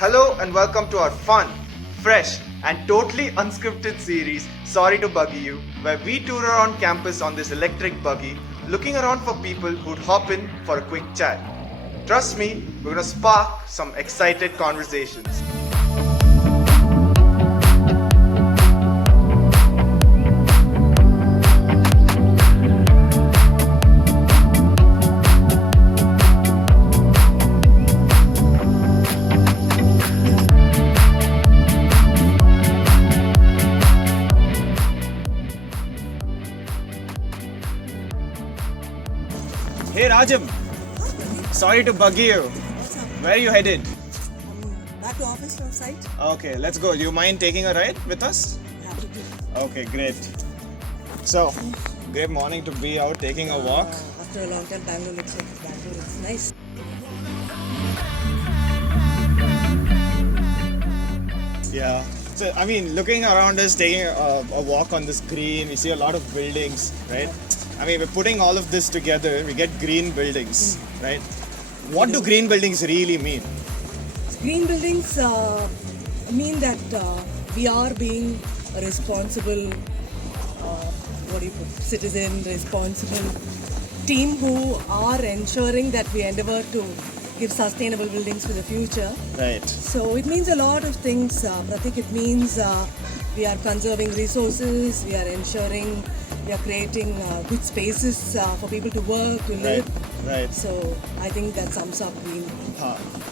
Hello and welcome to our fun, fresh, and totally unscripted series, Sorry to BuggYou, where we tour around campus on this electric buggy, looking around for people who'd hop in for a quick chat. Trust me, we're gonna spark some excited conversations. Hey Rajam, sorry to bug you. Where are you headed? Back to office or site? Okay, let's go. Do you mind taking a ride with us? Have to do. Okay, great. So, great morning to be out taking a walk. After a long time, Bangalore looks like Bangalore. It's nice. Yeah. So, I mean, looking around us, taking a walk on this green, we see a lot of buildings, right? I mean, we're putting all of this together, we get green buildings, right? What do green buildings really mean? Green buildings mean that we are being a responsible, citizen, responsible team who are ensuring that we endeavor to give sustainable buildings for the future. Right. So it means a lot of things, Pratik. It means we are conserving resources, we are ensuring we are creating good spaces for people to work, to live. Right. So I think that sums up green.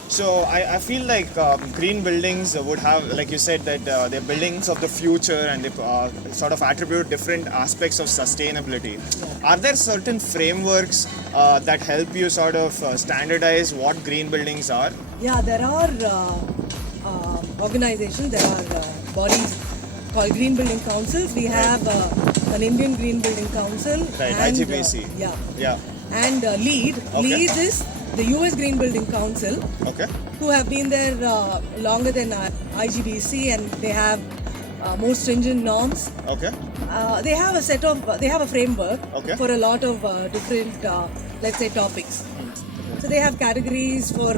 So I feel like green buildings would have, like you said, that they're buildings of the future and they sort of attribute different aspects of sustainability. Yeah. Are there certain frameworks that help you sort of standardize what green buildings are? Yeah, there are organizations, there are bodies called Green Building Councils. We have an Indian Green Building Council. Right, and, IGBC. Yeah. And LEED. Okay. LEEDS is the US Green Building Council, Okay. who have been there longer than IGBC, and they have more stringent norms. Okay. They have a framework Okay. for a lot of different, let's say, topics. So they have categories for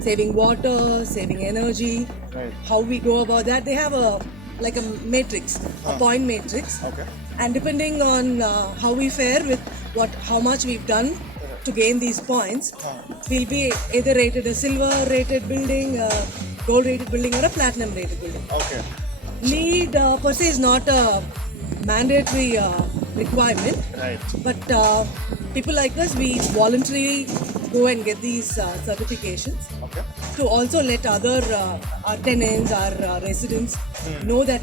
saving water, saving energy, Right. how we go about that. They have a matrix, a point matrix. Okay. And depending on how we fare with how much we've done to gain these points, we'll be either rated a silver rated building, a gold rated building, or a platinum rated building. Okay. LEED per se is not a mandatory requirement, Right. but people like us, we voluntarily go and get these certifications Okay. to also let other our tenants, our residents know that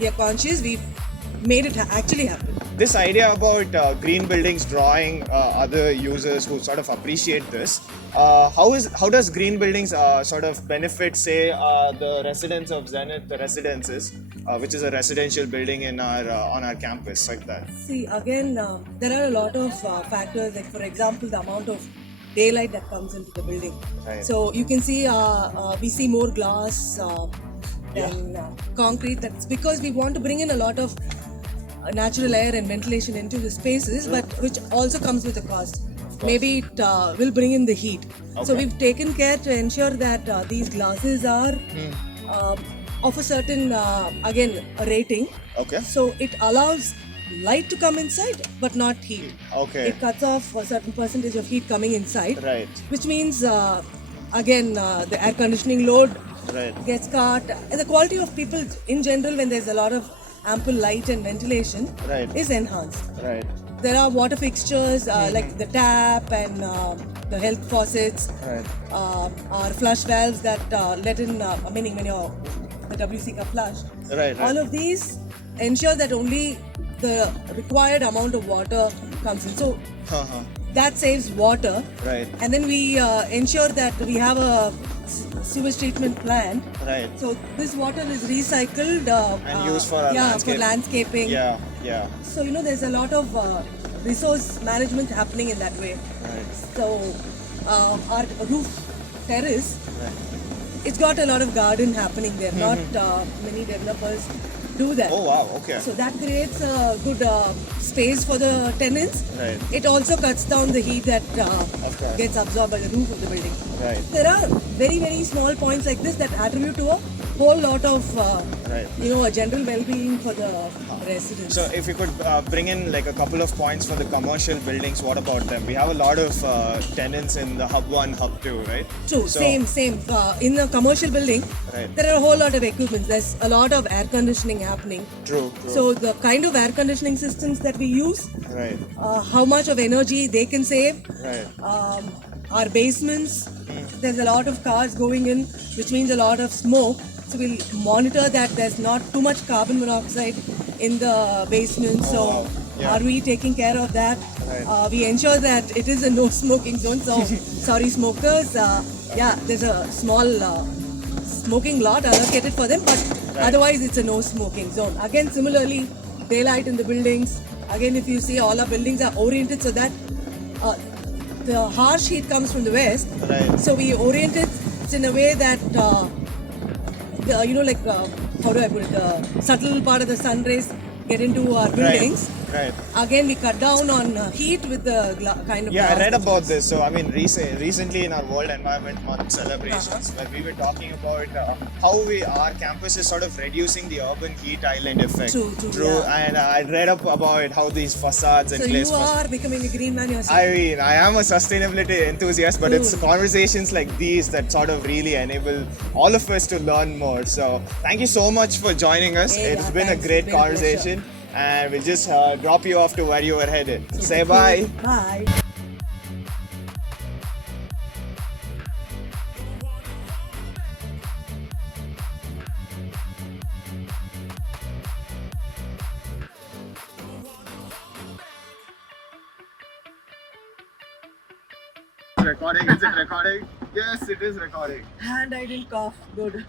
we are conscious. We've made it actually happen. This idea about green buildings drawing other users who sort of appreciate this, how does green buildings sort of benefit, say, the residents of Zenith, the residences, which is a residential building in on our campus, like that? See, again, there are a lot of factors, like for example, the amount of daylight that comes into the building. Right. So you can see we see more glass than concrete. That's because we want to bring in a lot of natural air and ventilation into the spaces, but which also comes with a cost. Maybe it will bring in the heat. Okay. So we've taken care to ensure that these glasses are of a certain, again, a rating. Okay. So it allows light to come inside, but not heat. Okay. It cuts off a certain percentage of heat coming inside. Right. Which means, again, the air conditioning load Right. gets cut. And the quality of people in general, when there's a lot of ample light and ventilation, Right. is enhanced. Right. There are water fixtures like the tap and the health faucets, Right. or flush valves that let in, meaning when the WC ka flush. Right. All of these ensure that only the required amount of water comes in. So that saves water. Right. And then we ensure that we have a sewage treatment plant. Right. So this water is recycled And used for our for landscaping. Yeah. Yeah. So there's a lot of resource management happening in that way. Right. So our roof terrace Right. it's got a lot of garden happening there. Not many developers do that. Oh wow, okay. So that creates a good space for the tenants. Right. It also cuts down the heat that course. gets absorbed by the roof of the building. Right. There are very, very small points like this that attribute to a whole lot of, Right. a general well-being for the residents. So if you could bring in like a couple of points for the commercial buildings, what about them? We have a lot of tenants in the hub 1, hub 2, right? True, So- same. In a commercial building, Right. there are a whole lot of equipment. There's a lot of air conditioning happening. True. So the kind of air conditioning systems that we use, Right. how much of energy they can save. Right. Our basements, there's a lot of cars going in, which means a lot of smoke. So we'll monitor that there's not too much carbon monoxide in the basement. So wow. Yeah. are we taking care of that? Right. We ensure that it is a no smoking zone. So sorry smokers, there's a small smoking lot allocated for them, but otherwise it's a no smoking zone. Again, similarly, daylight in the buildings. Again, if you see, all our buildings are oriented so that the harsh heat comes from the west. Right. So we orient it in a way that how do I put it? The subtle part of the sun rays get into our buildings. Right. Again, we cut down on heat with the kind of Yeah, I glass read that about this. So, I mean, recently in our World Environment Month celebrations, where we were talking about how our campus is sort of reducing the urban heat island effect. True, yeah. And I read up about how these facades and So glaze you are becoming a green man yourself. I mean, I am a sustainability enthusiast, but it's conversations like these that sort of really enable all of us to learn more. So, thank you so much for joining us. Hey, It's yeah, been thanks. a great It's been a pleasure. conversation, and we'll just drop you off to where you were headed. Say bye. Bye. Recording? Is it recording? Yes, it is recording. And I didn't cough. Good.